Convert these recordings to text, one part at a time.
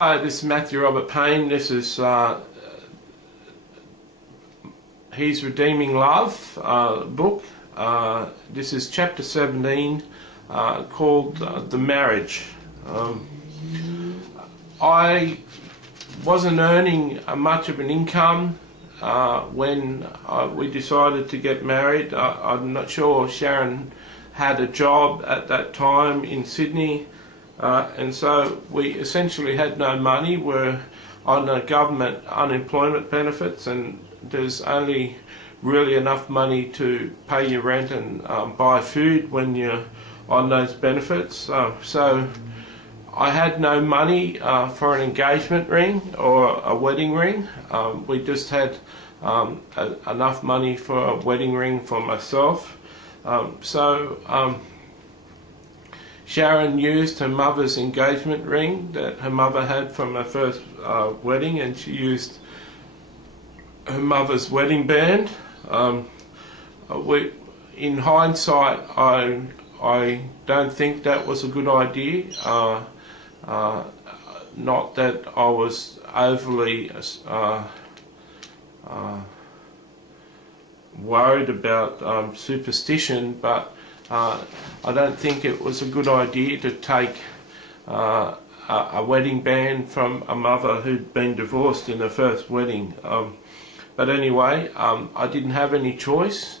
Hi, this is Matthew Robert Payne. This is His Redeeming Love book. This is chapter 17 called The Marriage. I wasn't earning much of an income when we decided to get married. I'm not sure Sharon had a job at that time in Sydney. And so we essentially had no money. We're on government unemployment benefits, and there's only really enough money to pay your rent and buy food when you're on those benefits. So I had no money for an engagement ring or a wedding ring. We just had enough money for a wedding ring for myself. Sharon used her mother's engagement ring that her mother had from her first wedding, and she used her mother's wedding band. In hindsight, I don't think that was a good idea. Not that I was overly worried about superstition, but I don't think it was a good idea to take a wedding band from a mother who'd been divorced in her first wedding. But anyway, I didn't have any choice.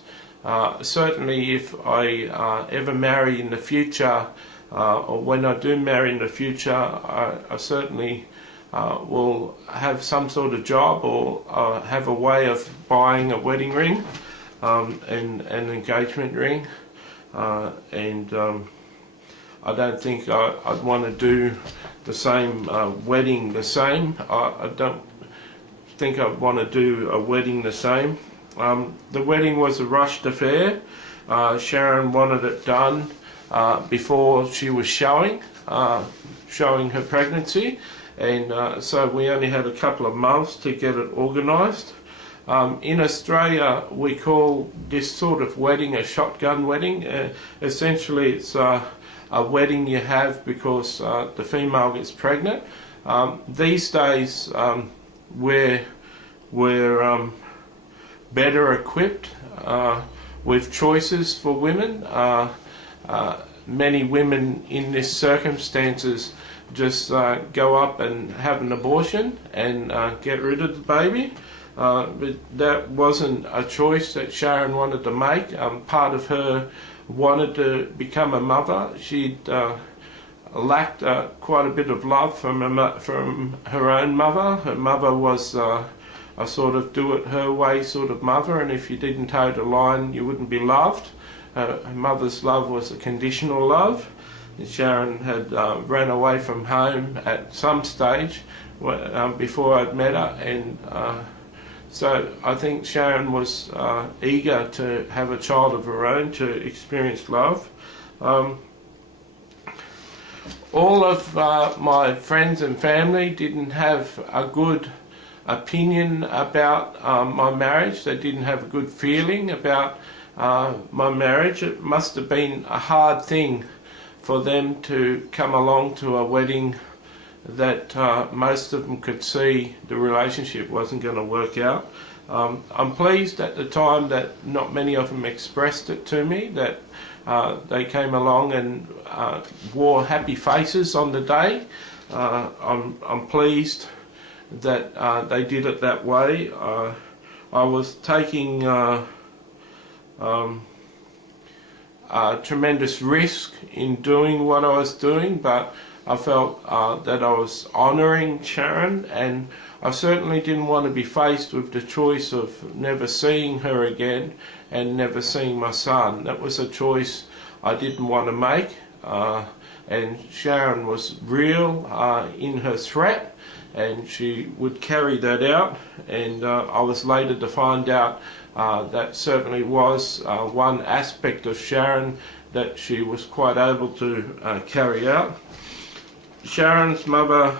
Certainly if I ever marry in the future, or when I do marry in the future, I certainly will have some sort of job or have a way of buying a wedding ring and an engagement ring. I don't think I'd want to do the same wedding the same. I don't think I'd want to do a wedding the same. The wedding was a rushed affair. Sharon wanted it done before she was showing her pregnancy, and so we only had a couple of months to get it organised. In Australia, we call this sort of wedding a shotgun wedding. Essentially, it's a wedding you have because the female gets pregnant. These days, we're better equipped with choices for women. Many women in these circumstances just go up and have an abortion and get rid of the baby. But that wasn't a choice that Sharon wanted to make. Part of her wanted to become a mother. She'd lacked quite a bit of love from her own mother. Her mother was a sort of do-it-her-way sort of mother, and if you didn't toe the line, you wouldn't be loved. Her mother's love was a conditional love. Sharon had ran away from home at some stage before I'd met her, and so I think Sharon was eager to have a child of her own, to experience love. All of my friends and family didn't have a good opinion about my marriage. They didn't have a good feeling about my marriage. It must have been a hard thing for them to come along to a wedding that most of them could see the relationship wasn't going to work out. I'm pleased at the time that not many of them expressed it to me, that they came along and wore happy faces on the day. I'm pleased that they did it that way. I was taking a tremendous risk in doing what I was doing, but I felt that I was honouring Sharon, and I certainly didn't want to be faced with the choice of never seeing her again and never seeing my son. That was a choice I didn't want to make, and Sharon was real in her threat, and she would carry that out, and I was later to find out that certainly was one aspect of Sharon that she was quite able to carry out. Sharon's mother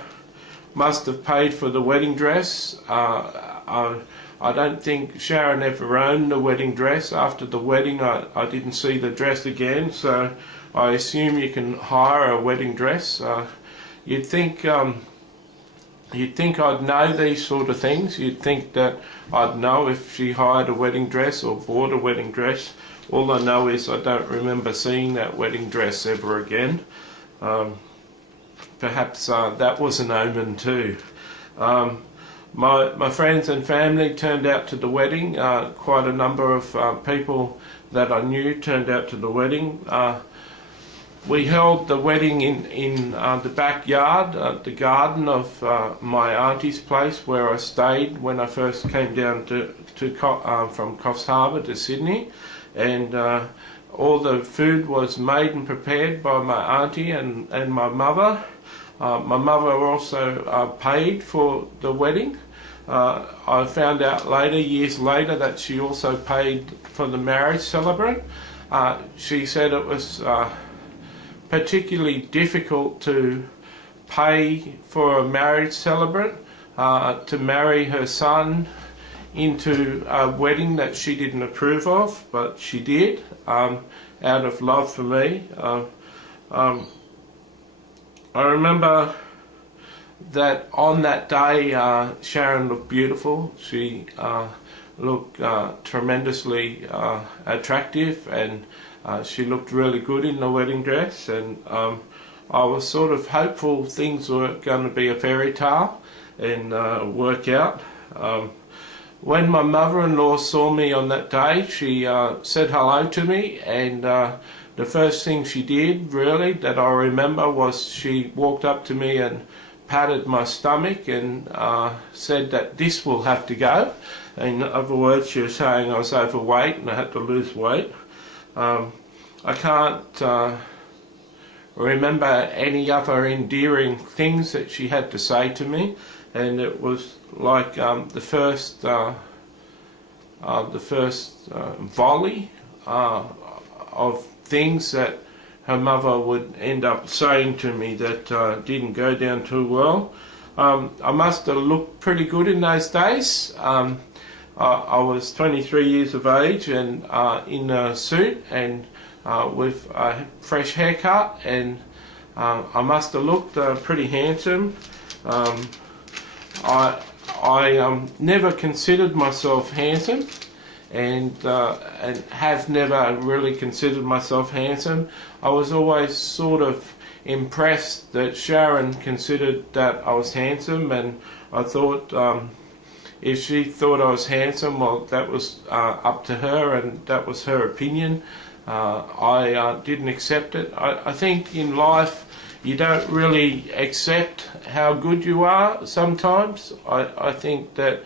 must have paid for the wedding dress. I don't think Sharon ever owned the wedding dress. After the wedding, I didn't see the dress again, so I assume you can hire a wedding dress. You'd think You'd think I'd know these sort of things. You'd think that I'd know if she hired a wedding dress or bought a wedding dress. All I know is I don't remember seeing that wedding dress ever again. Perhaps that was an omen too. My friends and family turned out to the wedding. Quite a number of people that I knew turned out to the wedding. We held the wedding in the backyard, the garden of my auntie's place where I stayed when I first came down from Coffs Harbour to Sydney, and all the food was made and prepared by my auntie and my mother. My mother also paid for the wedding. I found out later, years later, that she also paid for the marriage celebrant. She said it was particularly difficult to pay for a marriage celebrant to marry her son into a wedding that she didn't approve of, but she did, out of love for me. I remember that on that day Sharon looked beautiful. She looked tremendously attractive, and she looked really good in the wedding dress, and I was sort of hopeful things were going to be a fairy tale and work out. When my mother-in-law saw me on that day, she said hello to me, and the first thing she did, really, that I remember was she walked up to me and patted my stomach and said that this will have to go. In other words, she was saying I was overweight and I had to lose weight. I can't remember any other endearing things that she had to say to me, and it was like the first volley of things that her mother would end up saying to me that didn't go down too well. I must have looked pretty good in those days. I was 23 years of age and in a suit and with a fresh haircut, and I must have looked pretty handsome. I never considered myself handsome, and have never really considered myself handsome. I was always sort of impressed that Sharon considered that I was handsome, and I thought if she thought I was handsome, well, that was up to her, and that was her opinion. I didn't accept it. I think in life you don't really accept how good you are sometimes. I think that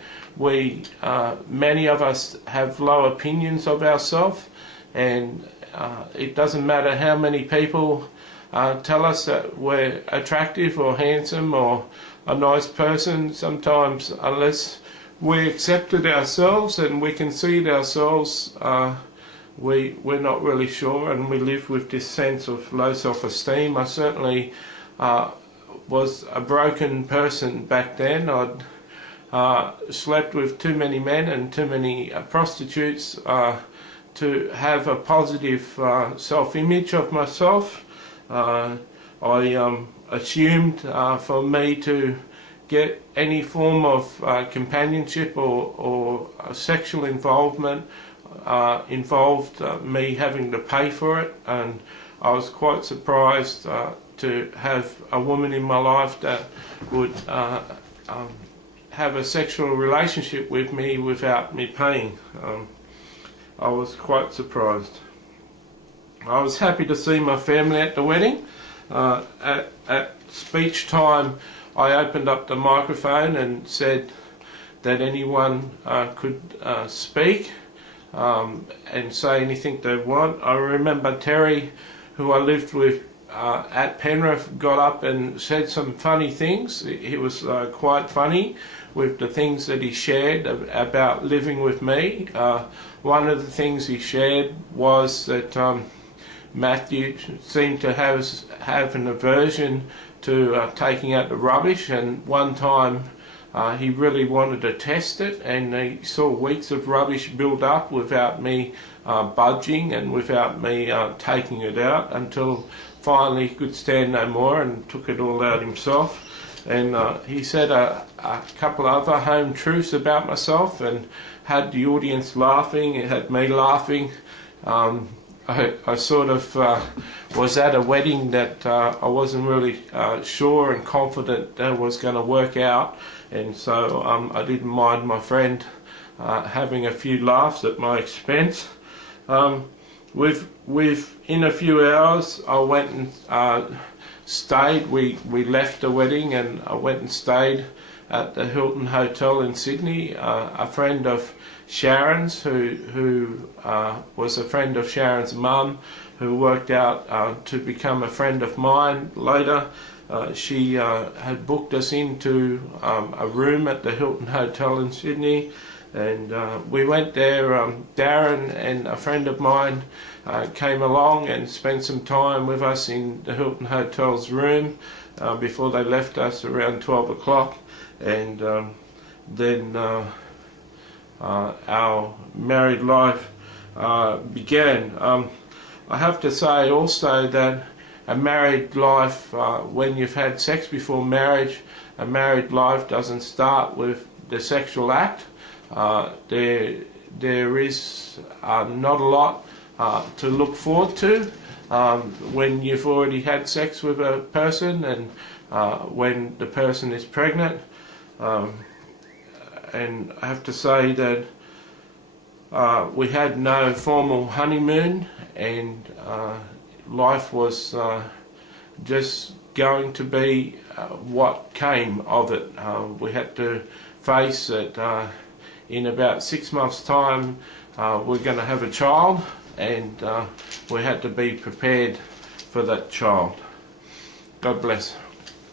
many of us have low opinions of ourselves, and it doesn't matter how many people tell us that we're attractive or handsome or a nice person. Sometimes, unless we accept it ourselves and we concede ourselves, we're not really sure, and we live with this sense of low self-esteem. I certainly was a broken person back then. I'd slept with too many men and too many prostitutes to have a positive self-image of myself. I assumed for me to get any form of companionship or sexual involvement involved me having to pay for it, and I was quite surprised to have a woman in my life that would have a sexual relationship with me without me paying. I was quite surprised. I was happy to see my family at the wedding. At speech time, I opened up the microphone and said that anyone could speak and say anything they want. I remember Terry, who I lived with at Penrith, got up and said some funny things. He was quite funny with the things that he shared about living with me. One of the things he shared was that Matthew seemed to have an aversion to taking out the rubbish, and one time he really wanted to test it, and he saw weeks of rubbish build up without me budging and without me taking it out, until finally he could stand no more and took it all out himself. and he said a couple of other home truths about myself, and had the audience laughing. It had me laughing. I sort of was at a wedding that I wasn't really sure and confident that was going to work out, and so I didn't mind my friend having a few laughs at my expense. In a few hours I went and stayed. We left the wedding and I went and stayed at the Hilton Hotel in Sydney. A friend of Sharon's, who was a friend of Sharon's mum, who worked out to become a friend of mine later. She had booked us into a room at the Hilton Hotel in Sydney, and we went there. Darren and a friend of mine came along and spent some time with us in the Hilton Hotel's room before they left us around 12 o'clock, and then our married life began. I have to say also that a married life, when you've had sex before marriage, a married life doesn't start with the sexual act. There is not a lot to look forward to when you've already had sex with a person, and when the person is pregnant. And I have to say that we had no formal honeymoon, and life was just going to be what came of it. We had to face that in about 6 months' time we're going to have a child, and we had to be prepared for that child. God bless.